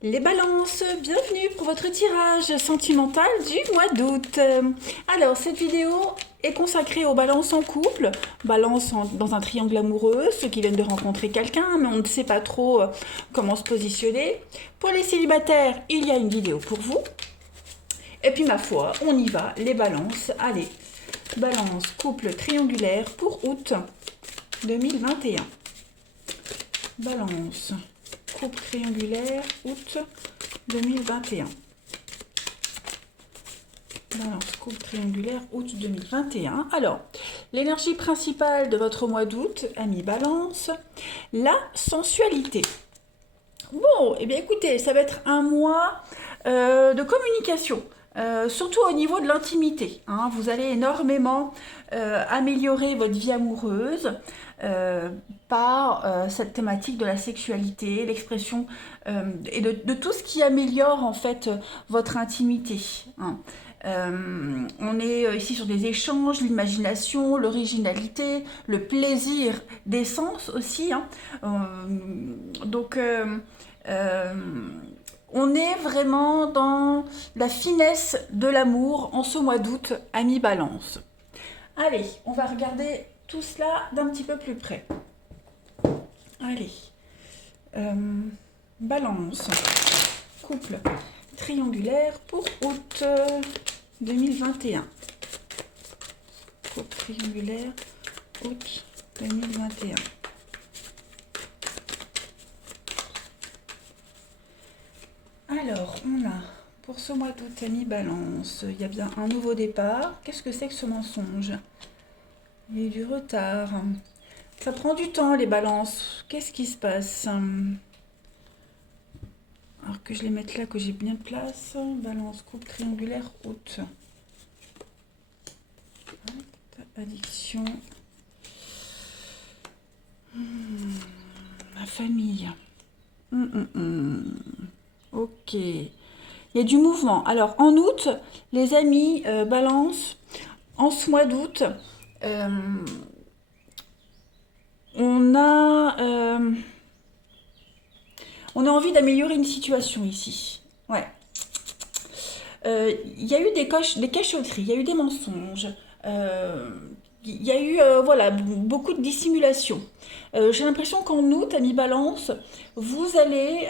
Les balances, bienvenue pour votre tirage sentimental du mois d'août. Alors, cette vidéo est consacrée aux balances en couple, dans un triangle amoureux, ceux qui viennent de rencontrer quelqu'un, mais on ne sait pas trop comment se positionner. Pour les célibataires, il y a une vidéo pour vous. Et puis, ma foi, on y va, les balances. Allez, balance couple triangulaire pour août 2021. Balance couple triangulaire, août 2021. Balance couple triangulaire, août 2021. Alors, l'énergie principale de votre mois d'août, ami Balance, la sensualité. Bon, eh bien écoutez, ça va être un mois de communication. Surtout au niveau de l'intimité, hein. Vous allez énormément améliorer votre vie amoureuse par cette thématique de la sexualité, l'expression et de tout ce qui améliore en fait votre intimité, hein. On est ici sur des échanges, l'imagination, l'originalité, le plaisir des sens aussi, hein. Donc euh, on est vraiment dans la finesse de l'amour en ce mois d'août, ami Balance. Allez, on va regarder tout cela d'un petit peu plus près. Allez, euh, Balance, couple triangulaire pour août 2021. Couple triangulaire, août 2021. Alors, on a pour ce mois d'août, ami Balance, il y a bien un nouveau départ. Qu'est-ce que c'est que ce mensonge? Il y a eu du retard. Ça prend du temps, les balances. Qu'est-ce qui se passe? Alors que je les mette là, que j'ai bien de place. Balance, coupe triangulaire, août. Addiction. La famille. Ok. Il y a du mouvement. Alors, en août, les amis Balance, en ce mois d'août, euh, on a, euh, on a envie d'améliorer une situation ici. Ouais. Il y a eu des cachotteries, il y a eu des mensonges, euh, il y a eu voilà, beaucoup de dissimulation. J'ai l'impression qu'en août, à mi-balance, vous allez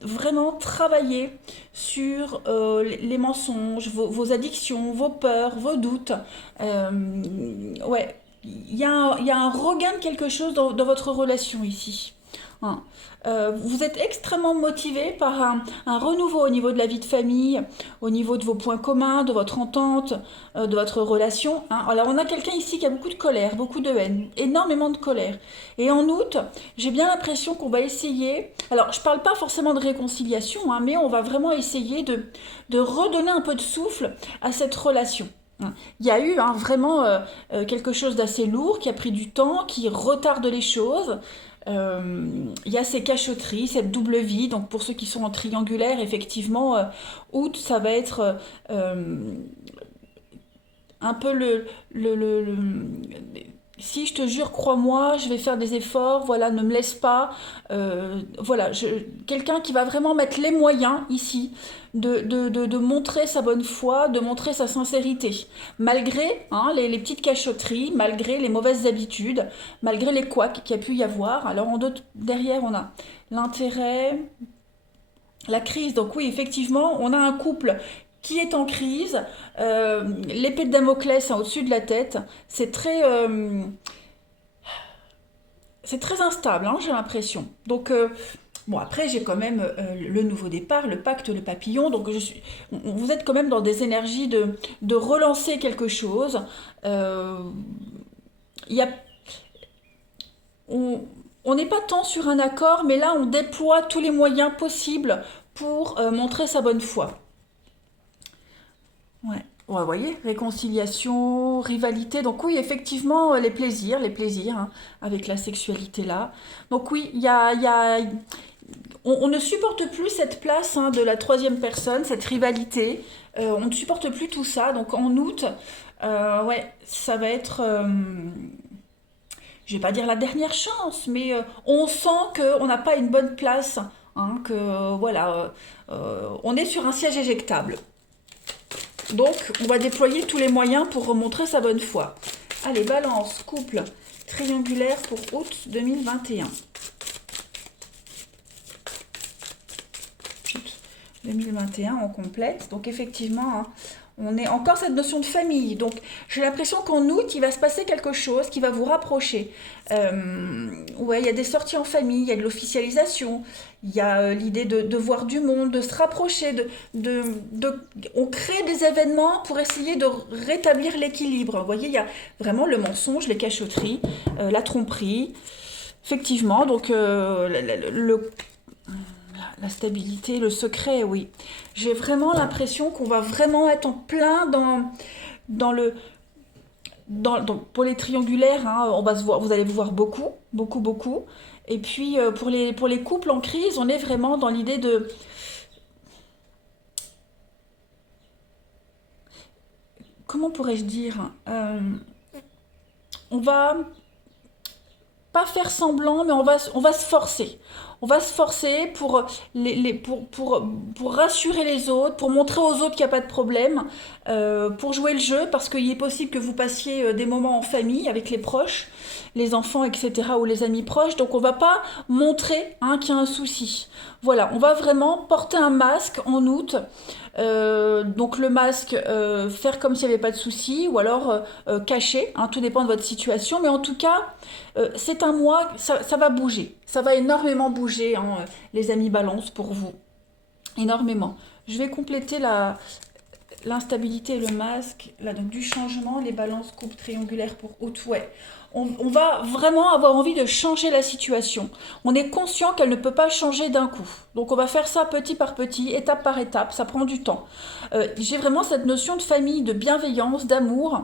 vraiment travailler sur les mensonges, vos addictions, vos peurs, vos doutes. Euh, ouais, il y a un regain de quelque chose dans votre relation ici, hein. Vous êtes extrêmement motivé par un renouveau au niveau de la vie de famille, au niveau de vos points communs, de votre entente, de votre relation, hein. Alors on a quelqu'un ici qui a beaucoup de colère, beaucoup de haine, énormément de colère. Et en août, j'ai bien l'impression qu'on va essayer, alors je ne parle pas forcément de réconciliation, hein, mais on va vraiment essayer de redonner un peu de souffle à cette relation, hein. Il y a eu vraiment quelque chose d'assez lourd qui a pris du temps, qui retarde les choses. Il y a ces cachotteries, cette double vie. Donc pour ceux qui sont en triangulaire, effectivement, août, ça va être un peu si je te jure, crois-moi, je vais faire des efforts, voilà, ne me laisse pas. Voilà, quelqu'un qui va vraiment mettre les moyens ici de montrer sa bonne foi, de montrer sa sincérité. Malgré hein, les petites cachotteries, malgré les mauvaises habitudes, malgré les couacs qu'il y a pu y avoir. Alors derrière, on a l'intérêt, la crise. Donc oui, effectivement, on a un couple qui est en crise. L'épée de Damoclès hein, au-dessus de la tête. C'est très instable, hein, j'ai l'impression. Donc, bon, après, j'ai quand même le nouveau départ, le pacte, le papillon. Donc, vous êtes quand même dans des énergies de relancer quelque chose. Euh, il y a, on on n'est pas tant sur un accord, mais là, on déploie tous les moyens possibles pour montrer sa bonne foi. Ouais. Ouais, vous voyez, réconciliation, rivalité. Donc oui, effectivement, les plaisirs, hein, avec la sexualité là. Donc oui, on ne supporte plus cette place hein, de la troisième personne, cette rivalité. On ne supporte plus tout ça. Donc en août, ouais, ça va être, je vais pas dire la dernière chance, mais on sent qu'on n'a pas une bonne place hein, que voilà, on est sur un siège éjectable. Donc, on va déployer tous les moyens pour remontrer sa bonne foi. Allez, balance, couple, triangulaire pour août 2021. Août 2021, on complète. Donc, effectivement, hein, on est encore cette notion de famille. Donc, j'ai l'impression qu'en août, il va se passer quelque chose qui va vous rapprocher. Ouais, il y a des sorties en famille, il y a de l'officialisation, il y a l'idée de voir du monde, de se rapprocher, on crée des événements pour essayer de rétablir l'équilibre. Vous voyez, il y a vraiment le mensonge, les cachotteries, la tromperie. Effectivement, donc la stabilité, le secret, oui. J'ai vraiment l'impression qu'on va vraiment être en plein dans le... pour les triangulaires, hein, on va se voir, vous allez vous voir beaucoup, beaucoup, beaucoup. Et puis pour les couples en crise, on est vraiment dans l'idée de... Comment pourrais-je dire on va pas faire semblant, mais on va se forcer. On va se forcer pour rassurer les autres, pour montrer aux autres qu'il n'y a pas de problème, pour jouer le jeu, parce qu'il est possible que vous passiez des moments en famille avec les proches, les enfants, etc., ou les amis proches. Donc on ne va pas montrer hein, qu'il y a un souci. Voilà, on va vraiment porter un masque en août. Donc le masque, faire comme s'il n'y avait pas de souci, ou alors cacher, hein, tout dépend de votre situation, mais en tout cas, c'est un mois, ça va bouger, ça va énormément bouger, hein, les amis balance pour vous, énormément. Je vais compléter l'instabilité et le masque, là donc du changement, les balances coupe triangulaire pour août, ouais. On va vraiment avoir envie de changer la situation. On est conscient qu'elle ne peut pas changer d'un coup. Donc on va faire ça petit par petit, étape par étape, ça prend du temps. J'ai vraiment cette notion de famille, de bienveillance, d'amour.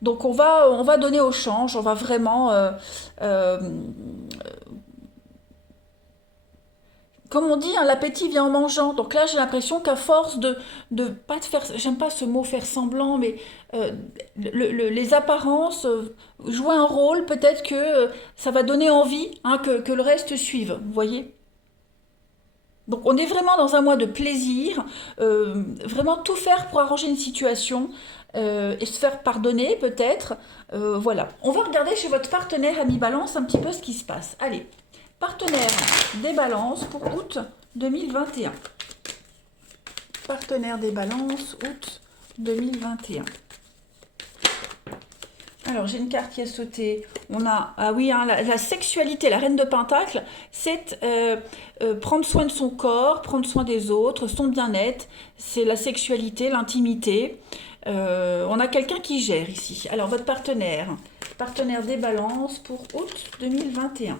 Donc on va donner au change, on va vraiment euh, comme on dit, hein, l'appétit vient en mangeant. Donc là, j'ai l'impression qu'à force de pas de faire, j'aime pas ce mot faire semblant, mais euh, les apparences jouent un rôle. Peut-être que ça va donner envie hein, que le reste suive. Vous voyez? Donc on est vraiment dans un mois de plaisir, vraiment tout faire pour arranger une situation et se faire pardonner peut-être. Voilà. On va regarder chez votre partenaire ami balance un petit peu ce qui se passe. Allez, partenaire des balances pour août 2021. Partenaire des balances août 2021. Alors, j'ai une carte qui a sauté. On a, ah oui, hein, la sexualité, la reine de Pentacle, c'est prendre soin de son corps, prendre soin des autres, son bien-être. C'est la sexualité, l'intimité. On a quelqu'un qui gère ici. Alors, votre partenaire, partenaire des balances pour août 2021.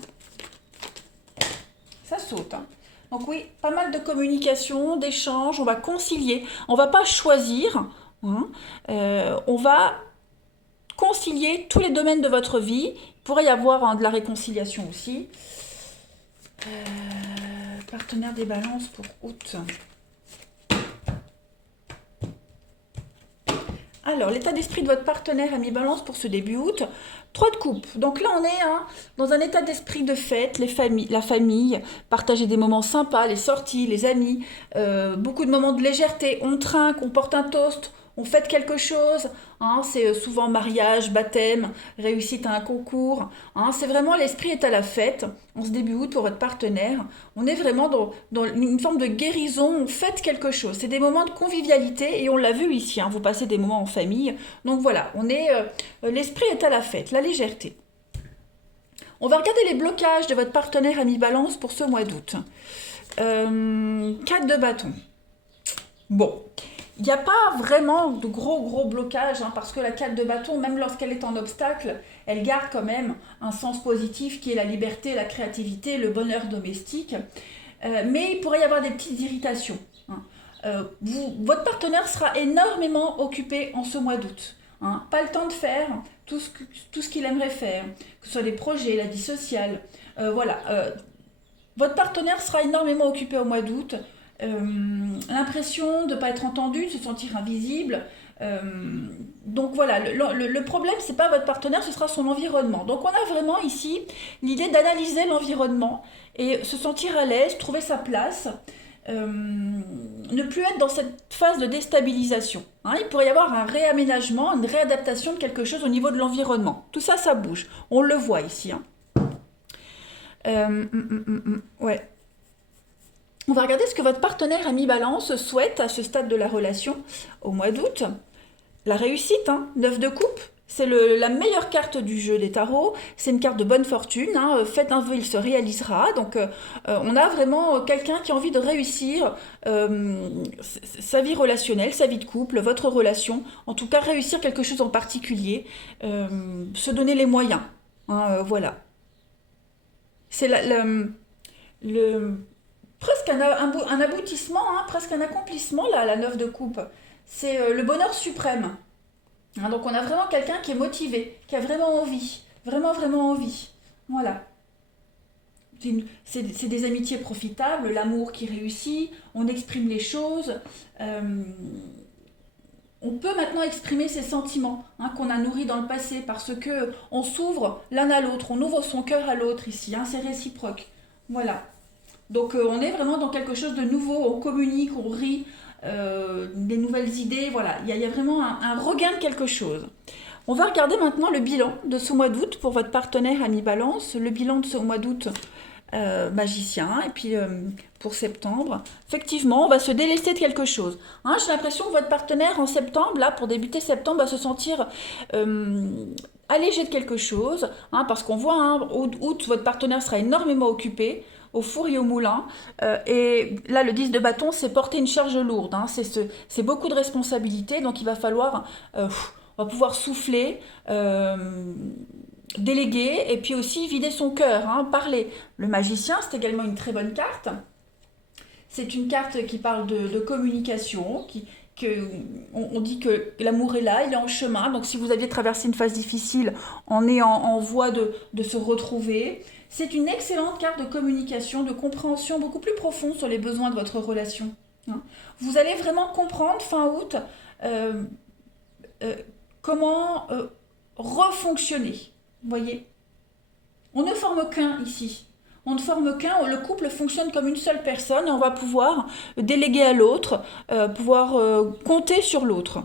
Ça saute, hein. Donc oui, pas mal de communication, d'échanges, on va concilier. On va pas choisir, hein, on va concilier tous les domaines de votre vie. Il pourrait y avoir hein, de la réconciliation aussi. Partenaire des balances pour août. Alors, l'état d'esprit de votre partenaire ami balance pour ce début août. 3 de coupe. Donc là, on est hein, dans un état d'esprit de fête, la famille, partager des moments sympas, les sorties, les amis, beaucoup de moments de légèreté. On trinque, on porte un toast, on fête quelque chose. Hein, c'est souvent mariage, baptême, réussite à un concours. Hein, c'est vraiment l'esprit est à la fête. En ce début août pour votre partenaire, on est vraiment dans une forme de guérison. On fête quelque chose. C'est des moments de convivialité et on l'a vu ici. Hein, vous passez des moments en famille. Donc voilà, on est l'esprit est à la fête, la légèreté. On va regarder les blocages de votre partenaire ami balance pour ce mois d'août. 4 de bâton. Bon, il n'y a pas vraiment de gros blocages, hein, parce que la 4 de bâton, même lorsqu'elle est en obstacle, elle garde quand même un sens positif qui est la liberté, la créativité, le bonheur domestique. Mais il pourrait y avoir des petites irritations. Hein. Votre partenaire sera énormément occupé en ce mois d'août. Hein. Pas le temps de faire tout ce qu'il aimerait faire, que ce soit les projets, la vie sociale. Voilà. Votre partenaire sera énormément occupé au mois d'août. l'impression de ne pas être entendu, de se sentir invisible. Donc voilà, le problème, c'est pas votre partenaire, ce sera son environnement. Donc on a vraiment ici l'idée d'analyser l'environnement et se sentir à l'aise, trouver sa place, ne plus être dans cette phase de déstabilisation. Hein. Il pourrait y avoir un réaménagement, une réadaptation de quelque chose au niveau de l'environnement. Tout ça, ça bouge. On le voit ici. Hein. Ouais. On va regarder ce que votre partenaire ami Balance souhaite à ce stade de la relation au mois d'août. La réussite, hein, 9 de coupe, c'est la meilleure carte du jeu des tarots. C'est une carte de bonne fortune. Hein. Faites un vœu, il se réalisera. Donc, on a vraiment quelqu'un qui a envie de réussir sa vie relationnelle, sa vie de couple, votre relation. En tout cas, réussir quelque chose en particulier. Se donner les moyens. Hein, voilà. C'est presque un aboutissement, hein, presque un accomplissement, là, la 9 de coupe. C'est le bonheur suprême. Hein, donc on a vraiment quelqu'un qui est motivé, qui a vraiment envie, vraiment, vraiment envie. Voilà. C'est des amitiés profitables, l'amour qui réussit, on exprime les choses. On peut maintenant exprimer ses sentiments hein, qu'on a nourris dans le passé parce que on s'ouvre l'un à l'autre, on ouvre son cœur à l'autre ici, hein, c'est réciproque. Voilà. Donc on est vraiment dans quelque chose de nouveau, on communique, on rit, des nouvelles idées, voilà, il y a vraiment un regain de quelque chose. On va regarder maintenant le bilan de ce mois d'août pour votre partenaire ami Balance, le bilan de ce mois d'août magicien, et puis pour septembre, effectivement, on va se délester de quelque chose. Hein, j'ai l'impression que votre partenaire en septembre, là, pour débuter septembre, va se sentir allégé de quelque chose, hein, parce qu'on voit, hein, août, votre partenaire sera énormément occupé, au four et au moulin. Et là, le 10 de bâton, c'est porter une charge lourde. Hein, c'est beaucoup de responsabilités. Donc, il va falloir... on va pouvoir souffler, déléguer et puis aussi vider son cœur, hein, parler. Le magicien, c'est également une très bonne carte. C'est une carte qui parle de communication, on dit que l'amour est là, il est en chemin. Donc, si vous aviez traversé une phase difficile, on est en voie de se retrouver. C'est une excellente carte de communication, de compréhension beaucoup plus profonde sur les besoins de votre relation. Hein. Vous allez vraiment comprendre fin août comment refonctionner. Vous voyez, on ne forme qu'un ici. On ne forme qu'un, le couple fonctionne comme une seule personne et on va pouvoir déléguer à l'autre, pouvoir compter sur l'autre.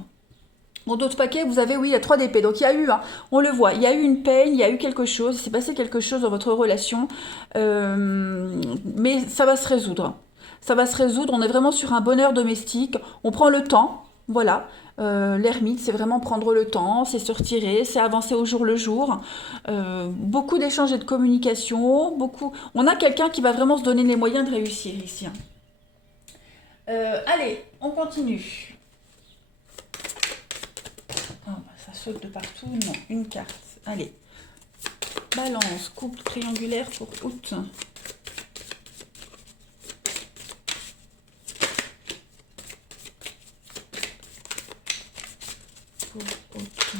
Dans d'autres paquets, vous avez, oui, il y a 3 d'épée. Donc, il y a eu, hein, on le voit, il y a eu une peine, il y a eu quelque chose, il s'est passé quelque chose dans votre relation, mais ça va se résoudre. Ça va se résoudre, on est vraiment sur un bonheur domestique, on prend le temps, voilà. L'ermite, c'est vraiment prendre le temps, c'est se retirer, c'est avancer au jour le jour. Beaucoup d'échanges et de communication, on a quelqu'un qui va vraiment se donner les moyens de réussir ici. Allez, on continue. Saute de partout, non, une carte. Allez, Balance, couple triangulaire pour août. Pour août.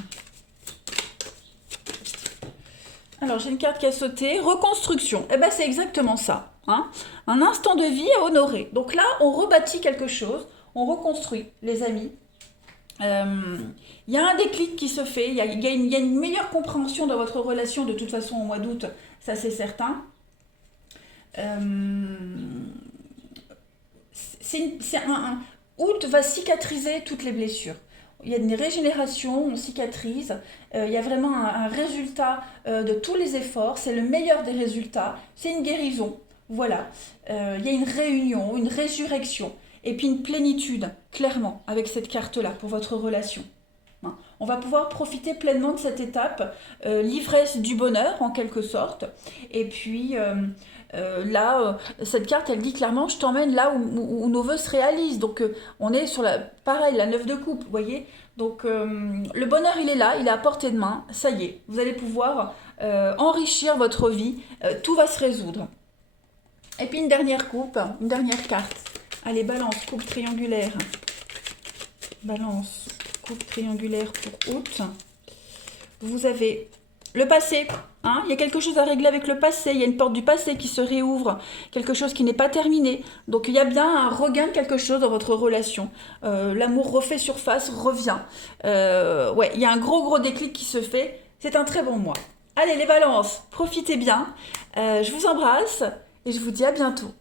Alors, j'ai une carte qui a sauté, reconstruction. Eh bien, c'est exactement ça. Hein, un instant de vie à honorer. Donc là, on rebâtit quelque chose, on reconstruit, les amis. Il y a un déclic qui se fait, il y a une meilleure compréhension de votre relation de toute façon au mois d'août, ça c'est certain. Août va cicatriser toutes les blessures. Il y a une régénération, on cicatrise, il y a vraiment un résultat de tous les efforts, c'est le meilleur des résultats, c'est une guérison, voilà. Il y a une réunion, une résurrection. Et puis une plénitude, clairement, avec cette carte-là, pour votre relation. Hein. On va pouvoir profiter pleinement de cette étape, l'ivresse du bonheur, en quelque sorte. Et puis, là, cette carte, elle dit clairement, je t'emmène là où nos vœux se réalisent. Donc, on est sur pareil, la 9 de coupe, vous voyez. Donc, le bonheur, il est là, il est à portée de main. Ça y est, vous allez pouvoir enrichir votre vie. Tout va se résoudre. Et puis, une dernière coupe, une dernière carte. Allez, Balance, coupe triangulaire. Balance, coupe triangulaire pour août. Vous avez Le passé, hein, il y a quelque chose à régler avec le passé, il y a une porte du passé qui se réouvre, quelque chose qui n'est pas terminé. Donc il y a bien un regain de quelque chose dans votre relation. L'amour refait surface, revient. Ouais, il y a un gros déclic qui se fait. C'est un très bon mois. Allez les balances, profitez bien. Je vous embrasse et je vous dis à bientôt.